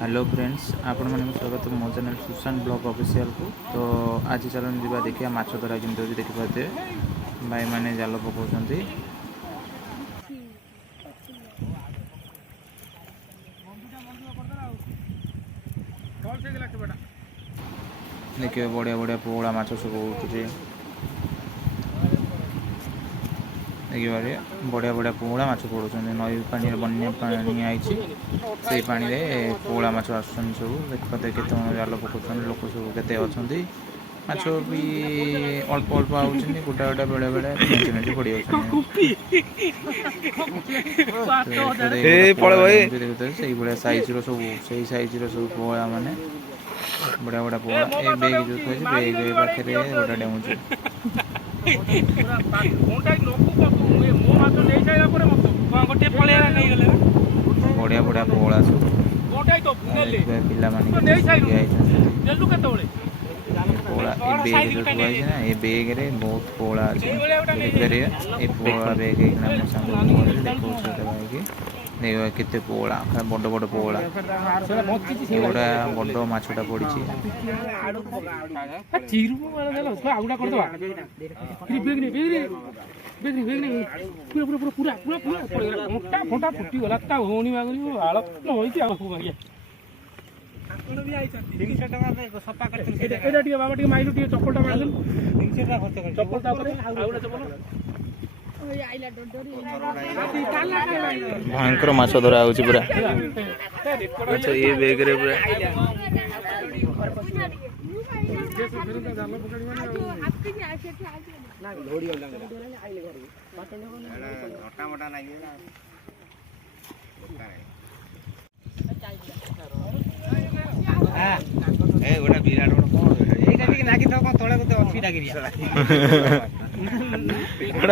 Hello friends, आपण मानक स्वागत मो चैनल सुशांत ब्लॉग ऑफिशियल को। तो आज चलन जा देखिए माछ धरा जमी होती देखिपे भाई मैंने जाल पकाउं। देखिए बढ़िया बढ़िया पोहड़ा माछ सब उठुचे। देखिए बढ़िया बढ़िया पोहड़ा माछ पड़ुं। नई पानी बन्या पानी आई से पानी में पोहड़ा माछ आसुन सब देखते केत जाल पकाउं। लोक सब केते अच्छे माछ भी अल्प अल्प आउट गोटा गोटा बेले बेले मेंचे मेंचे पड़ जाए सैज सब से सैज सब पोहड़ा माने बढ़िया बढ़िया पोहड़ा। ए बेग जो थी बेग पाखे गोटा डेमुचे बढ़िया बढ़िया पोहड़ा सब पोहड़ा बेग जो थुआई ना ये बेग रे बहुत पोहड़ा अच्छे ये पोहड़ा बेग मो सांग देखो देख केते पोहड़ा बड़ बड़ पोहड़ा गोटा बड़ माछटा पड़ी भयंकर माछ धरा हो पूरा। अच्छा ये बेग रे पूरा विराट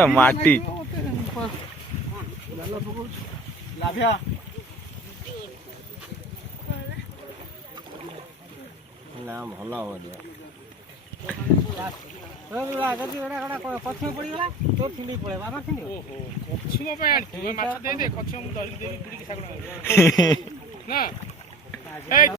माटी ना भल पश्चिम पड़गला तो छिंडी पड़े बाबा पश्चिम